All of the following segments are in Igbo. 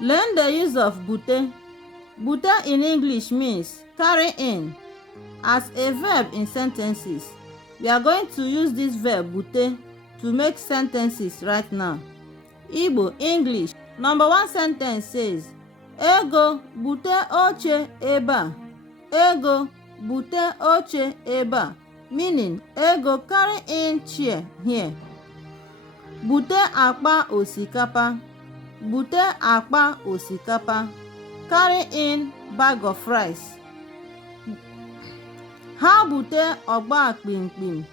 Learn the use of bute. Bute in English means carry in. As a verb in sentences, we are going to use this verb bute to make sentences right now. Igbo, English. Number 1 sentence says, Ego bute oche ebe a. Ego bute oche ebe a, meaning ego carry in chair here. Bute akpa osikapa. Bute akpa osikapa, carry in bag of rice. Ha bute ọgba kpimkpim.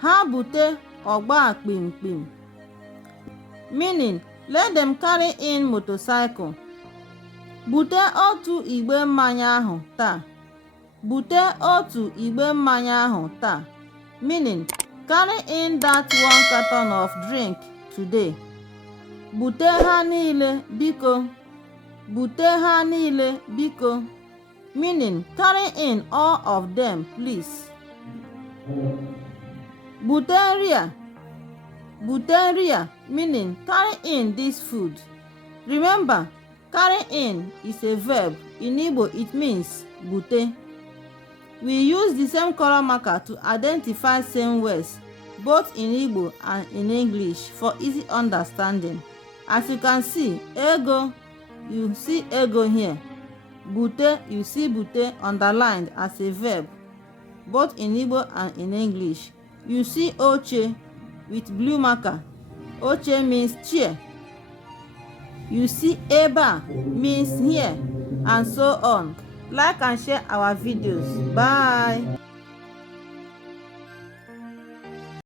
Ha bute ọgba kpimkpim, meaning let them carry in motorcycle. Bute otu igbe mmanya ahụ taa. Bute otu igbe mmanya ahụ taa, meaning carry in that 1 carton of drink today. Bute ha niile biko. Bute ha niile biko, meaning carry in all of them please. Bute nri a. Bute nri a, meaning carry in this food. Remember, carry in is a verb. In Igbo it means bute. We use the same color marker to identify same words both in Igbo and in English for easy understanding. As you can see, ego, you see ego here. Bute, you see bute underlined as a verb both in Igbo and in English. You see oche with blue marker. Oche means chair. You see eba means here, and so on. Like and share our videos. Bye.